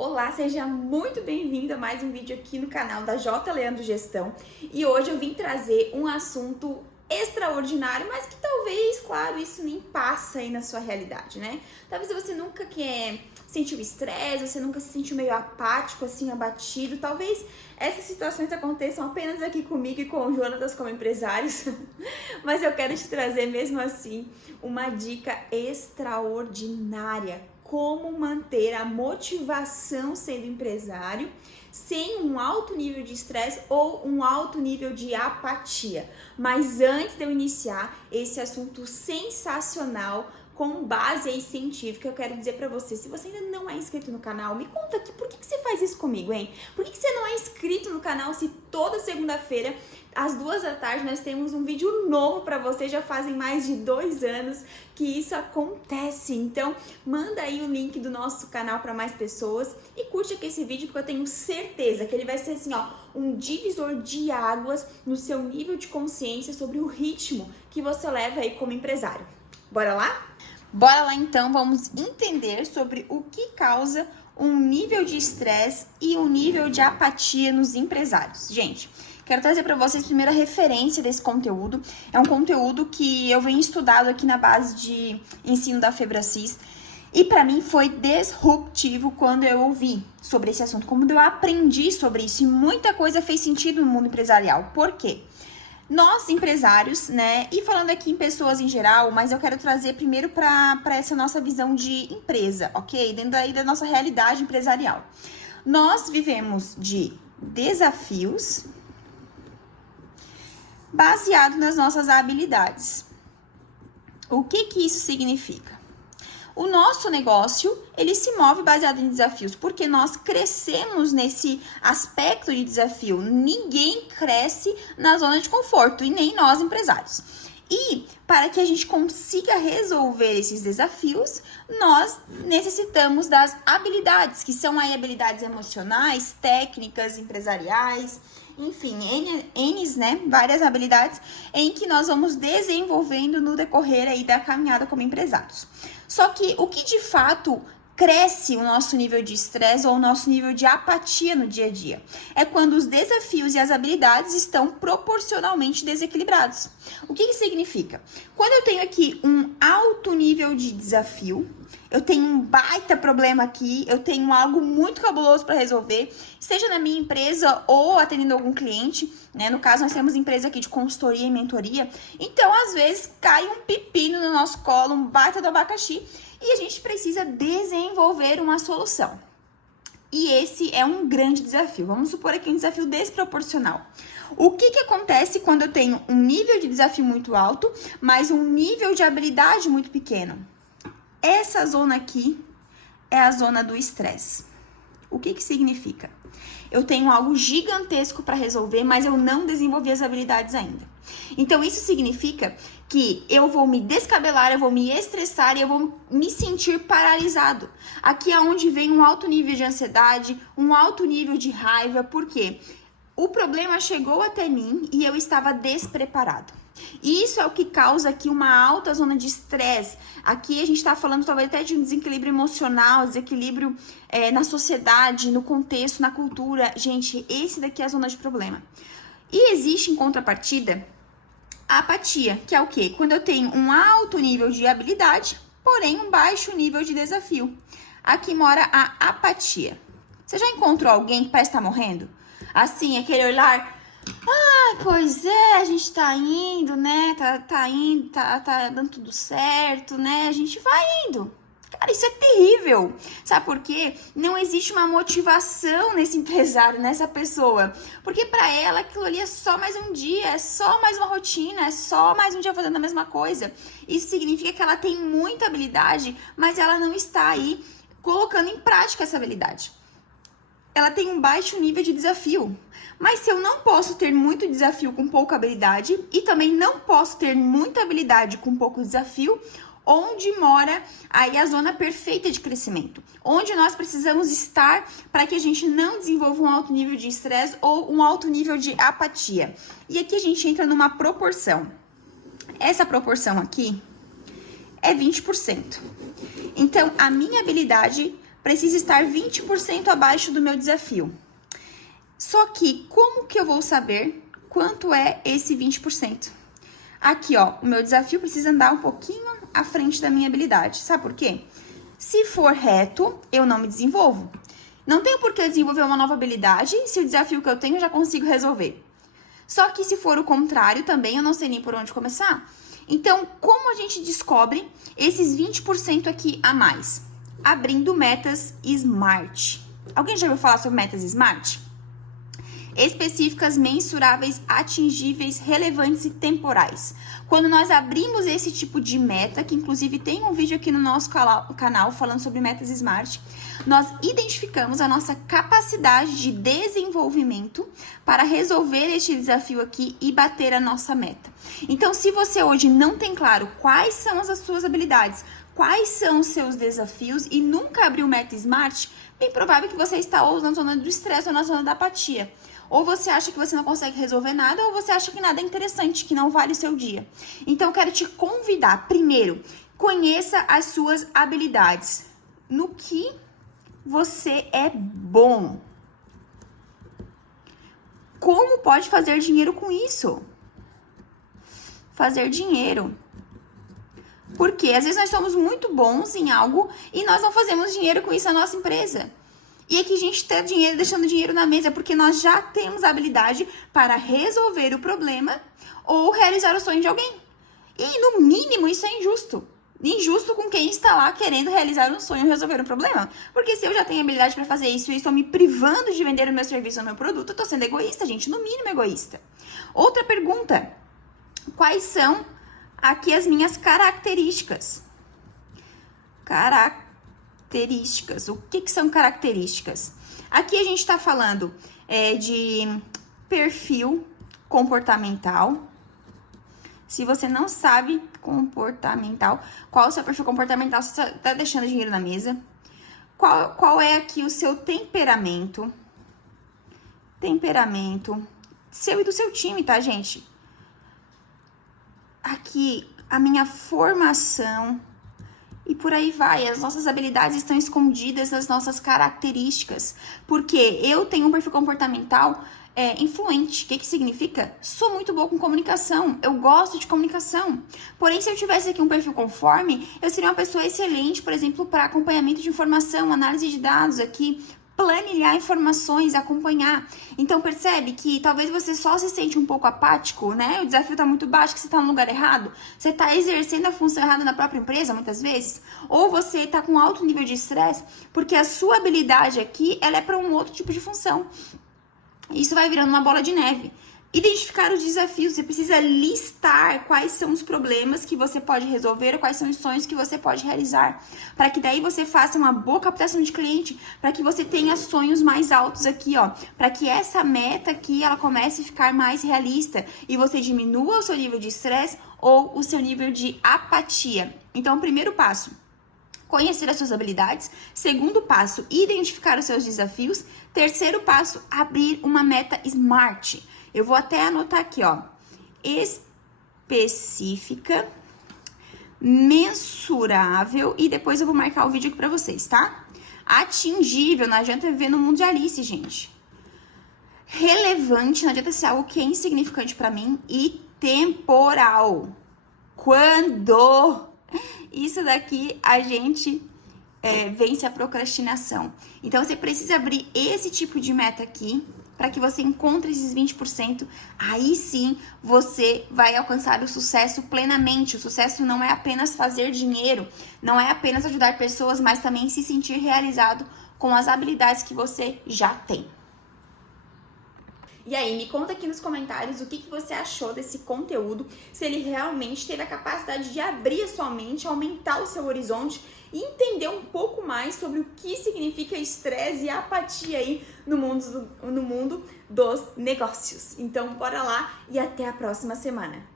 Olá, seja muito bem-vindo a mais um vídeo aqui no canal da J. Leandro Gestão. E hoje eu vim trazer um assunto extraordinário, mas que talvez, claro, isso nem passa aí na sua realidade, né? Talvez você nunca sentiu estresse, você nunca se sentiu meio apático, assim, abatido. Talvez essas situações aconteçam apenas aqui comigo e com o Jonatas como empresários. Mas eu quero te trazer mesmo assim uma dica extraordinária. Como manter a motivação sendo empresário sem um alto nível de estresse ou um alto nível de apatia. Mas antes de eu iniciar esse assunto sensacional, com base aí científica, eu quero dizer pra você, se você ainda não é inscrito no canal, me conta aqui, por que você faz isso comigo, hein? Por que você não é inscrito no canal se toda segunda-feira, às 2 da tarde, nós temos um vídeo novo pra você? Já fazem mais de 2 anos que isso acontece. Então, manda aí o link do nosso canal pra mais pessoas e curte aqui esse vídeo, porque eu tenho certeza que ele vai ser assim, ó, um divisor de águas no seu nível de consciência sobre o ritmo que você leva aí como empresário. Bora lá? Bora lá então, vamos entender sobre o que causa um nível de estresse e um nível de apatia nos empresários. Gente, quero trazer para vocês a primeira referência desse conteúdo. É um conteúdo que eu venho estudado aqui na base de ensino da Febracis e para mim foi disruptivo quando eu ouvi sobre esse assunto, como eu aprendi sobre isso e muita coisa fez sentido no mundo empresarial. Por quê? Nós, empresários, né, e falando aqui em pessoas em geral, mas eu quero trazer primeiro para essa nossa visão de empresa, ok? Dentro daí da nossa realidade empresarial. Nós vivemos de desafios baseado nas nossas habilidades. O que isso significa? O nosso negócio, ele se move baseado em desafios, porque nós crescemos nesse aspecto de desafio. Ninguém cresce na zona de conforto, e nem nós empresários. E para que a gente consiga resolver esses desafios, nós necessitamos das habilidades, que são aí habilidades emocionais, técnicas, empresariais, enfim, né, várias habilidades em que nós vamos desenvolvendo no decorrer aí da caminhada como empresários. Só que o que de fato cresce o nosso nível de estresse ou o nosso nível de apatia no dia a dia é quando os desafios e as habilidades estão proporcionalmente desequilibrados. O que significa? Quando eu tenho aqui um alto nível de desafio, eu tenho um baita problema aqui, eu tenho algo muito cabuloso para resolver, seja na minha empresa ou atendendo algum cliente, né? No caso, nós temos empresa aqui de consultoria e mentoria. Então, às vezes, cai um pepino no nosso colo, um baita do abacaxi, e a gente precisa desenvolver uma solução. E esse é um grande desafio. Vamos supor aqui um desafio desproporcional. O que acontece quando eu tenho um nível de desafio muito alto, mas um nível de habilidade muito pequeno? Essa zona aqui é a zona do estresse. O que significa? Eu tenho algo gigantesco para resolver, mas eu não desenvolvi as habilidades ainda. Então, isso significa que eu vou me descabelar, eu vou me estressar e eu vou me sentir paralisado. Aqui é onde vem um alto nível de ansiedade, um alto nível de raiva, porque o problema chegou até mim e eu estava despreparado. E isso é o que causa aqui uma alta zona de estresse. Aqui a gente está falando talvez até de um desequilíbrio emocional, desequilíbrio na sociedade, no contexto, na cultura. Gente, esse daqui é a zona de problema. E existe em contrapartida a apatia, que é o quê? Quando eu tenho um alto nível de habilidade, porém um baixo nível de desafio. Aqui mora a apatia. Você já encontrou alguém que parece estar morrendo? Assim, aquele olhar... Ah, pois é, a gente tá indo, né? Tá indo, tá dando tudo certo, né? A gente vai indo. Cara, isso é terrível. Sabe por quê? Não existe uma motivação nesse empresário, nessa pessoa. Porque pra ela aquilo ali é só mais um dia, é só mais uma rotina, é só mais um dia fazendo a mesma coisa. Isso significa que ela tem muita habilidade, mas ela não está aí colocando em prática essa habilidade. Ela tem um baixo nível de desafio. Mas se eu não posso ter muito desafio com pouca habilidade e também não posso ter muita habilidade com pouco desafio, onde mora aí a zona perfeita de crescimento? Onde nós precisamos estar para que a gente não desenvolva um alto nível de estresse ou um alto nível de apatia? E aqui a gente entra numa proporção. Essa proporção aqui é 20%. Então, a minha habilidade precisa estar 20% abaixo do meu desafio. Só que como que eu vou saber quanto é esse 20%? Aqui, ó, o meu desafio precisa andar um pouquinho à frente da minha habilidade. Sabe por quê? Se for reto, eu não me desenvolvo. Não tenho por que eu desenvolver uma nova habilidade se o desafio que eu tenho eu já consigo resolver. Só que se for o contrário também, eu não sei nem por onde começar. Então, como a gente descobre esses 20% aqui a mais? Abrindo metas SMART. Alguém já ouviu falar sobre metas SMART? Específicas, mensuráveis, atingíveis, relevantes e temporais. Quando nós abrimos esse tipo de meta, que inclusive tem um vídeo aqui no nosso canal falando sobre metas SMART, nós identificamos a nossa capacidade de desenvolvimento para resolver este desafio aqui e bater a nossa meta. Então, se você hoje não tem claro quais são as suas habilidades, quais são os seus desafios e nunca abriu meta SMART, bem provável que você está ou na zona do estresse ou na zona da apatia. Ou você acha que você não consegue resolver nada, ou você acha que nada é interessante, que não vale o seu dia. Então, eu quero te convidar, primeiro, conheça as suas habilidades. No que você é bom. Como pode fazer dinheiro com isso? Fazer dinheiro. Porque às vezes nós somos muito bons em algo e nós não fazemos dinheiro com isso na nossa empresa. E aqui a gente está deixando dinheiro na mesa porque nós já temos a habilidade para resolver o problema ou realizar o sonho de alguém. E no mínimo isso é injusto. Injusto com quem está lá querendo realizar um sonho e resolver um problema. Porque se eu já tenho habilidade para fazer isso e estou me privando de vender o meu serviço ou o meu produto, eu estou sendo egoísta, gente. No mínimo egoísta. Outra pergunta. Quais são aqui as minhas características? Características. O que são características? Aqui a gente está falando de perfil comportamental. Se você não sabe comportamental, qual o seu perfil comportamental, você está deixando dinheiro na mesa. Qual é aqui o seu temperamento? Temperamento seu e do seu time, tá, gente? Aqui, a minha formação e por aí vai. As nossas habilidades estão escondidas nas nossas características. Porque eu tenho um perfil comportamental influente. O que significa? Sou muito boa com comunicação. Eu gosto de comunicação. Porém, se eu tivesse aqui um perfil conforme, eu seria uma pessoa excelente, por exemplo, para acompanhamento de informação, análise de dados aqui, planilhar informações, acompanhar. Então, percebe que talvez você só se sente um pouco apático, né? O desafio tá muito baixo, que você tá no lugar errado. Você tá exercendo a função errada na própria empresa, muitas vezes. Ou você tá com alto nível de estresse, porque a sua habilidade aqui, ela é para um outro tipo de função. Isso vai virando uma bola de neve. Identificar os desafios, você precisa listar quais são os problemas que você pode resolver ou quais são os sonhos que você pode realizar, para que daí você faça uma boa captação de cliente, para que você tenha sonhos mais altos aqui, ó, para que essa meta aqui, ela comece a ficar mais realista e você diminua o seu nível de estresse ou o seu nível de apatia. Então, o primeiro passo, conhecer as suas habilidades. Segundo passo, identificar os seus desafios. Terceiro passo, abrir uma meta SMART. Eu vou até anotar aqui, ó. Específica, mensurável e depois eu vou marcar o vídeo aqui pra vocês, tá? Atingível, não adianta viver no mundo de Alice, gente. Relevante, não adianta ser algo que é insignificante pra mim. E temporal. Quando? Isso daqui a gente vence a procrastinação. Então, você precisa abrir esse tipo de meta aqui para que você encontre esses 20%. Aí sim, você vai alcançar o sucesso plenamente. O sucesso não é apenas fazer dinheiro, não é apenas ajudar pessoas, mas também se sentir realizado com as habilidades que você já tem. E aí, me conta aqui nos comentários o que você achou desse conteúdo, se ele realmente teve a capacidade de abrir a sua mente, aumentar o seu horizonte e entender um pouco mais sobre o que significa estresse e apatia aí no mundo dos negócios. Então, bora lá e até a próxima semana.